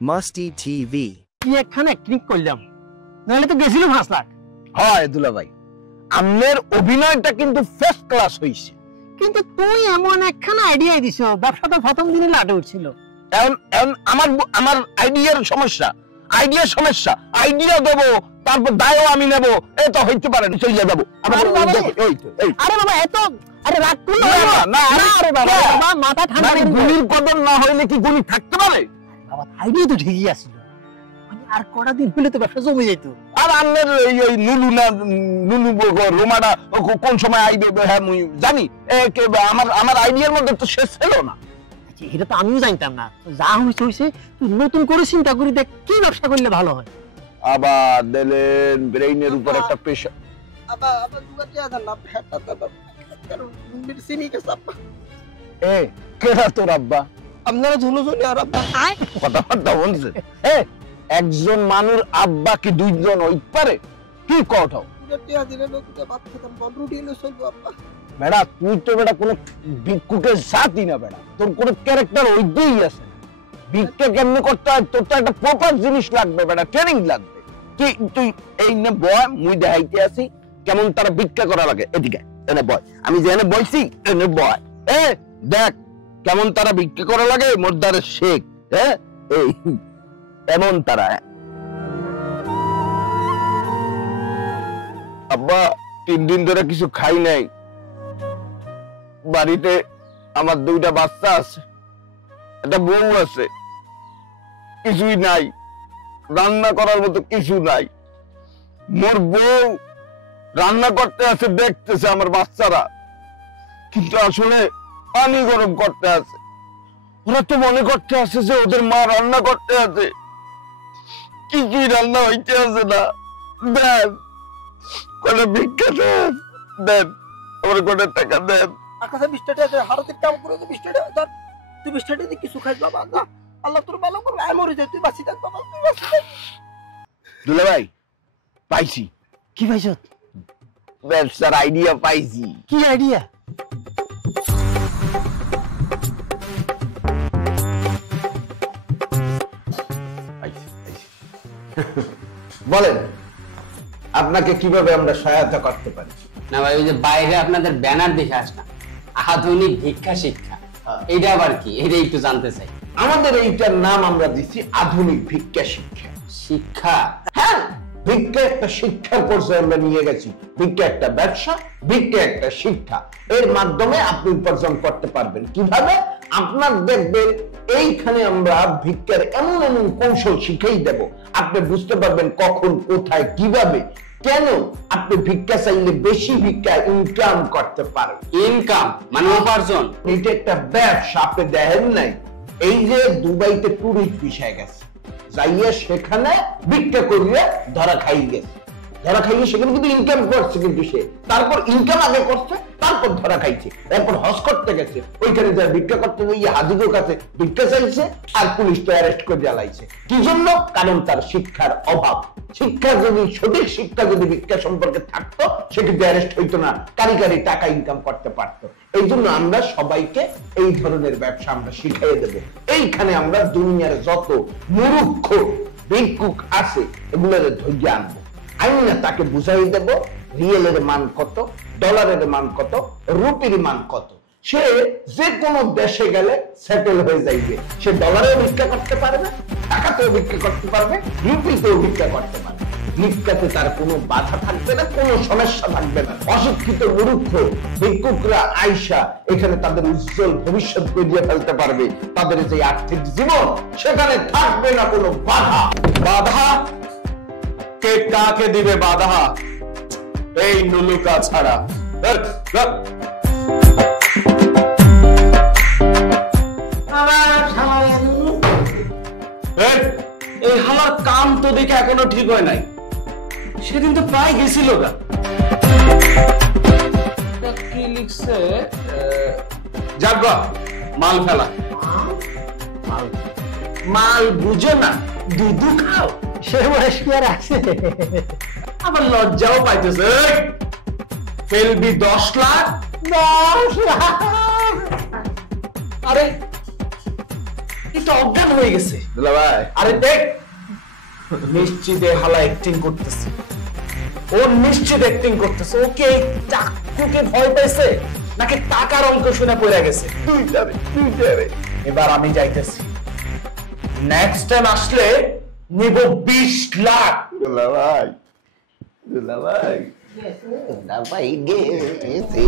Musty TV. কি একখানে click করলাম, নাহলে তো গেছিল 5 লাখ। হয় দুলা ভাই, আমনের অভিনয়টা কিন্তু ফার্স্ট ক্লাস হইছে। কিন্তু তুই এমন একখানা আইডিয়া দিছ, ব্যবসা তো প্রথম দিনে লাটে উঠছিল। এখন আমার আইডিয়ার সমস্যা, আইডিয়া দেবো তারপর দায়ও আমি নেব, এ তো হইতে পারে না, চলে যাবো। আরে বাবা এত আরে রাগ করো না, আরে বাবা মাথা ঠান্ডা করে গুণীর কদর না হইলে কি গুণী থাকতে পারে? বাবা আইডিয়া তো ঠিকই আছিল, মানে আর কটা দিন হলে তো ব্যবসা জমে যেত। আর আমনের এই নুনু রোমাটা কোন সময় আইবে হ্যাঁ মুই জানি, আমার আইডিয়ার মধ্যে তো শেষ ছিল না। এটা তো আমিও জানতাম না, যা হইছে তুই নতুন করে চিন্তা করি দেখ কি ব্যবসা করলে ভালো হয়। আবার দিলেন ব্রেইনের উপর একটা প্রেশার। আবার দুগাতে আদা না ফেটা দাদা মেডিসিনই কে সাপ এ কেরা তোর আব্বা? আপনারা ঝুনো ঝুনি আর আব্বা কথা বলছে। একজন মানুষ আব্বা কি দুইজন হইতে পারে? কি কঠাও দুগাতে আদিলে লোকটা ভাত খেতাম বলরুটি এনে চলবো আব্বা। বেড়া তুই তো বেড়া কোনো ভিক্ষুকের জাতি না, বেড়া তোর কোনো ক্যারেক্টার ওইটাই আছে। ভিক্ষা কেমনে করতে হয় তোর তো একটা প্রপার জিনিস লাগবে, বেড়া ট্রেনিং লাগবে। তুই এই নে বয়, মুই দেখাইতে আসি কেমন তারা ভিক্ষা করা লাগে। এদিকে এনে বয়, আমি যে এনে বইছি এনে বয়, দেখ কেমন তারা ভিক্ষা করা লাগে। মোরদারে শেখ এই এমন তারা। আব্বা 3 দিন ধরে কিছু খাই নাই, বাড়িতে আমার 2টা বাচ্চা আছে, একটা বউ আছে, কিছুই নাই, রান্না করার মতো কিছু নাই। মোর বউ রান্না করতে আছে, দেখতেছে আমার বাচ্চারা, কিন্তু আসলে পানি গরম করতে আছে। ওরা তো মনে করতে আছে যে ওদের মা রান্না করতে আছে, কিছুই রান্না হইতে আছে না। দেন কোন ভিক্ষা দেন, আমার কোন টাকা দেন। আকাশে 20 টাকা হারাতে কাম করে 20 টাকা ধর, তুই 20 টাকা দিয়ে কিছু খাইস বাবা না, আল্লাহ তোর ভালো করবে। আমি মরে যাই, তুই বাঁচি থাক বাবা, তুই বাঁচি থাক। দুলা ভাই পাইছি। কি পাইছ? ব্যবসার আইডিয়া পাইছি। কি আইডিয়া? বলেন আপনাকে কিভাবে আমরা সহায়তা করতে পারি? না ভাই, ওই যে বাইরে আপনাদের ব্যানার দেখে আসলাম, আধুনিক ভিক্ষা শিক্ষা, এইটা আবার কি? এটা একটু জানতে চাই। আমাদের এইটার নাম আমরা দিচ্ছি আধুনিক ভিক্ষা শিক্ষা। শিক্ষা? হ্যাঁ, ভিক্ষা একটা শিক্ষার কোর্সে আমরা নিয়ে গেছি। ভিক্ষা একটা ব্যবসা, ভিক্ষা একটা শিক্ষা। এর মাধ্যমে আপনি উপার্জন করতে পারবেন। কিভাবে? আপনার দেখবেন এইখানে আমরা ভিক্ষার এমন এমন কৌশল শিখেই দেব, আপনি বুঝতে পারবেন কখন, কোথায়, কিভাবে, কেন আপনি ভিক্ষা চাইলে বেশি ভিক্ষা ইনকাম করতে পারেন। ইনকাম মানে উপার্জন? এটা একটা ব্যবসা। আপনি দেখেন নাই এই যে দুবাইতে টুরিস্ট ভিসা গেছে, যাইয়া সেখানে ভিক্ষা করিয়ে ধরা খাই গেছে, ধরা খাইয়ে সেখানে কিন্তু ইনকাম করছে, কিন্তু সে তারপর ইনকাম আগে করছে, তারপর ধরা খাইছে। এরপর হজ করতে গেছে, ওইখানে যা ভিক্ষা করতে গিয়ে হাজির কাছে ভিক্ষা চাইছে, আর পুলিশ তো অ্যারেস্ট করে জ্বালাইছে। কি জন্য? কারণ তার শিক্ষার অভাব। শিক্ষা যদি, সঠিক শিক্ষা যদি ভিক্ষা সম্পর্কে থাকতো, সে কিন্তু অ্যারেস্ট হইতো না, কারি টাকা ইনকাম করতে পারতো। এই জন্য আমরা সবাইকে এই ধরনের ব্যবসা আমরা শিখিয়ে দেব। এইখানে আমরা দুনিয়ার যত মূর্খ ভিক্ষুক আছে এগুলোর ধৈর্য আনবো, আইনা তাকে বুঝাই দেব রিয়েলের মান কত, ডলারের মান কত, রুপির মান কত। সে যে কোনো দেশে গেলে সেটেল হয়ে যাইবে। সে ডলারেও ভিক্ষা করতে পারবে, টাকাতেও ভিক্ষা করতে পারবে, রুপিতেও ভিক্ষা করতে পারবে। ভিক্ষাতে তার কোনো বাধা থাকবে না, কোনো সমস্যা থাকবে না। অশিক্ষিত মূর্খ ভিক্ষুকরা আইসা এখানে তাদের উজ্জ্বল ভবিষ্যৎ গড়িয়ে ফেলতে পারবে। তাদের যে আর্থিক জীবন, সেখানে থাকবে না কোনো বাধা। বাধা কে কাকে দিবে বাধা? এই নুলুকা ছাড়া। এই হালার কাম তো দেখে এখনো ঠিক হয় নাই। সেদিন তো প্রায় গেছিল গা। কি লিখছে? যাক মাল ফেলা। মাল বুঝো না, দুধু খাও। সে বয়স কি আর আছে? আবার লজ্জাও পাইতেছে। ফেলবি 10 লাখ। 10 লাখ? আরে এটা অজ্ঞান হয়ে গেছে। দুলা ভাই আরে দেখ, নিশ্চিত এই হালা অ্যাক্টিং করতেছে, ও নিশ্চিত অ্যাক্টিং করতেছে। ওকে এই চাকুকে ভয় পাইছে নাকি টাকার অঙ্ক শুনে পড়ে গেছে? এবার আমি যাইতেছি, নেক্সট টাইম আসলে নিব 20 লাখ। দুলা ভাই দুলা ভাই গেছে